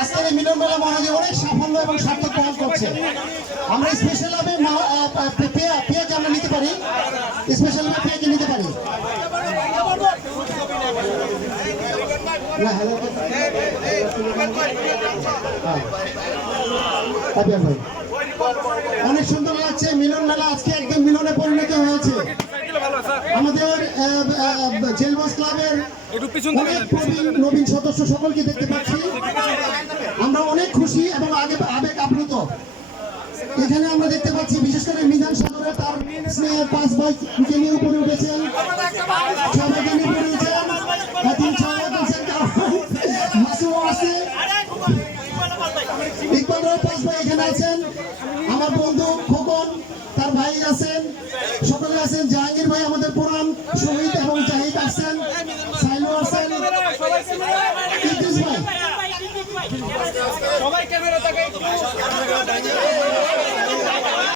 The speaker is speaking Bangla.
আজকের এই মিলন মেলা মনে হয় অনেক সাফল্য এবং সার্থক বহন করছে। আমরা স্পেশাল ভাবে পেঁয়াজ আমরা নিতে পারি, স্পেশাল ভাবে পেঁয়াজ নিতে পারি। অনেক সুন্দর লাগছে মিলন মেলা, আজকে একদম মিলনে পরিণত হয়েছে। আমাদের জেলবাস ক্লাবের অনেক প্রবীণ নবীন সদস্য সকলকে দেখতে পাচ্ছি, আমরা অনেক খুশি এবং আবেগ আপ্লুত। এখানে আমরা দেখতে পাচ্ছি বিশেষ করে মিজান সাগরের তার স্নেহের 5 ভাই নিয়ে উপরে উঠেছেন, সবাইকে নিয়ে উপরে উঠেছেন, ইকবালরাও 5 ভাই এখানে আছেন, আমার বন্ধু খোকন তার ভাই আছেন, সকলে আছেন, জাহাঙ্গীর ভাই আমাদের পুরান শহীদ এবং জাহিদ আছেন, সাইলু আছেন, ইদ্রিস ভাই। সবাই ক্যামেরা তাকাই